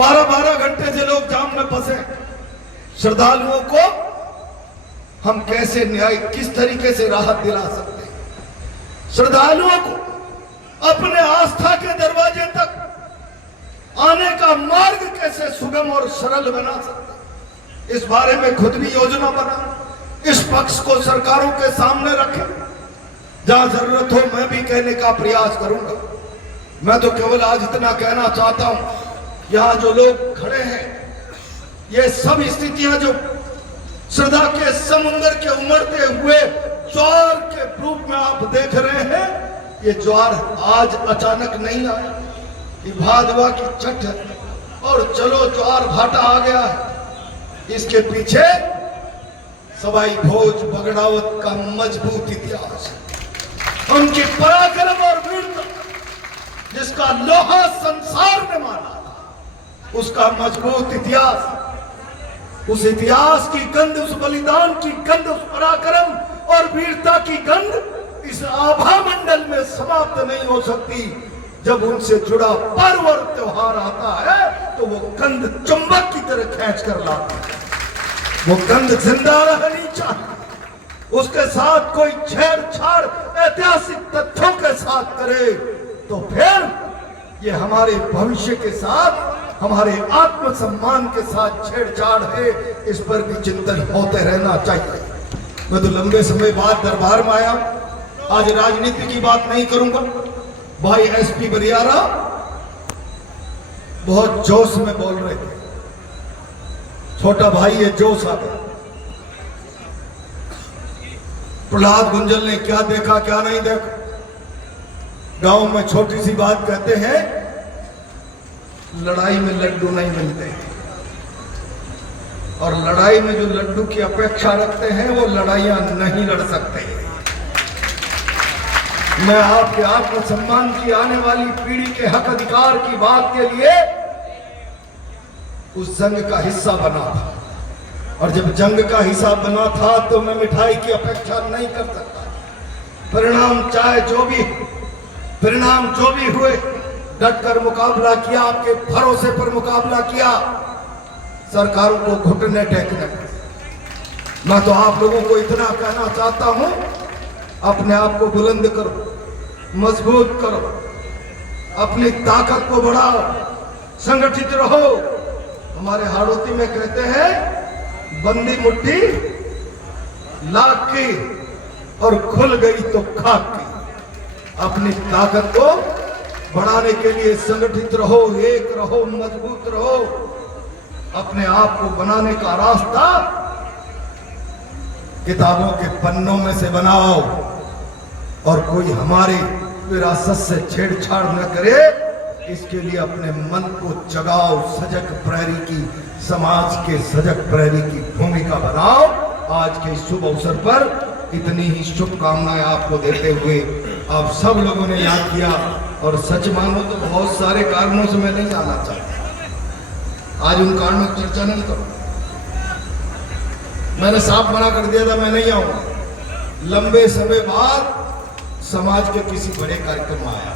12-12 घंटे से लोग जाम में फंसे। श्रद्धालुओं को हम कैसे न्याय, किस तरीके से राहत दिला सकते हैं? श्रद्धालुओं को अपने आस्था के दरवाजे तक आने का मार्ग कैसे सुगम और सरल बना सकते हैं, इस बारे में खुद भी योजना बना, इस पक्ष को सरकारों के सामने रखें। जहां जरूरत हो मैं भी कहने का प्रयास करूंगा। मैं तो केवल आज इतना कहना चाहता हूं, यहां जो लोग खड़े हैं, ये सब स्थितियां जो श्रद्धा के समुद्र के उमड़ते हुए ज्वार के रूप में आप देख रहे हैं, ये ज्वार आज अचानक नहीं आया, ये भादवा की छठ है और चलो ज्वार भाटा आ गया है। इसके पीछे सवाई भोज बगड़ावत का मजबूत इतिहास है, उनकी पराक्रम और वीरता जिसका लोहा संसार ने माना था, उसका मजबूत इतिहास, उस इतिहास की गंध, उस बलिदान की गंध, उस पराक्रम और वीरता की गंध इस आभा मंडल में समाप्त नहीं हो सकती। जब उनसे जुड़ा पर्व और त्योहार आता है तो वो गंध चुंबक की तरह खींच कर लाता है, वो गंध जिंदा रहनी चाहिए। उसके साथ कोई छेड़छाड़ ऐतिहासिक तथ्यों के साथ करे तो फिर ये हमारे भविष्य के साथ, हमारे आत्मसम्मान के साथ छेड़छाड़ है। इस पर भी चिंतन होते रहना चाहिए। मैं तो लंबे समय बाद दरबार में आया, आज राजनीति की बात नहीं करूंगा। भाई एसपी बरियारा बहुत जोश में बोल रहे थे, छोटा भाई ये जोश आ गया। प्रहलाद गुंजल ने क्या देखा क्या नहीं देखा। गांव में छोटी सी बात कहते हैं, लड़ाई में लड्डू नहीं मिलते, और लड़ाई में जो लड्डू की अपेक्षा रखते हैं वो लड़ाइयां नहीं लड़ सकते। मैं आपके आत्मसम्मान की आने वाली पीढ़ी के हक अधिकार की बात के लिए उस जंग का हिस्सा बना था, और जब जंग का हिस्सा बना था तो मैं मिठाई की अपेक्षा नहीं कर सकता। परिणाम चाहे जो भी, परिणाम जो भी हुए, डटकर मुकाबला किया, आपके भरोसे पर मुकाबला किया, सरकारों को घुटने टेकने। मैं तो आप लोगों को इतना कहना चाहता हूं, अपने आप को बुलंद करो, मजबूत करो, अपनी ताकत को बढ़ाओ, संगठित रहो। हमारे हाड़ोती में कहते हैं, बंदी मुट्ठी लाख की और खुल गई तो खाक की। अपनी ताकत को बढ़ाने के लिए संगठित रहो, एक रहो, मजबूत रहो। अपने आप को बनाने का रास्ता किताबों के पन्नों में से बनाओ, और कोई हमारी विरासत से छेड़छाड़ न करे, इसके लिए अपने मन को जगाओ। सजग प्रहरी की, समाज के सजग प्रहरी की भूमिका बनाओ। आज के शुभ अवसर पर इतनी ही शुभकामनाएं आपको देते हुए आप सब लोगों ने याद किया, और सच मानो तो बहुत सारे कारणों से मैं नहीं आना चाहता। आज उन कारणों की चर्चा नहीं करूं, मैंने साफ मना कर दिया था, मैं नहीं आऊंगा। लंबे समय बाद समाज के किसी बड़े कार्यक्रम में आया,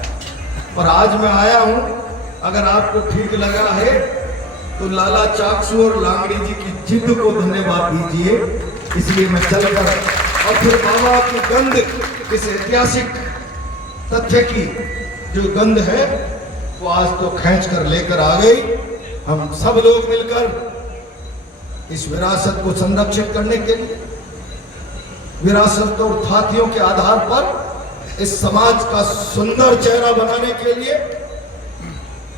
पर आज मैं आया हूं। अगर आपको ठीक लगा है तो लाला चाकसू और लांगड़ी जी की जिद को धन्यवाद दीजिए। इसलिए मैं चलकर, और फिर बाबा की गंध, इस ऐतिहासिक तथ्य की जो गंध है वो आज तो खींच कर लेकर आ गई। हम सब लोग मिलकर इस विरासत को संरक्षित करने के लिए, विरासत और थातियों के आधार पर इस समाज का सुंदर चेहरा बनाने के लिए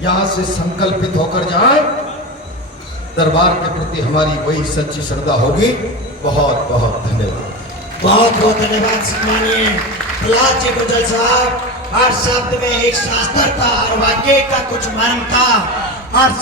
यहां से संकल्पित होकर जाएं। दरबार के प्रति हमारी वही सच्ची श्रद्धा होगी। बहुत बहुत धन्यवाद। बहुत बहुत धन्यवाद सम्मानीय प्रहलाद जी गुंजल साहब। हर शब्द में एक शास्त्र था, हर वाक्य का कुछ मर्म था। हर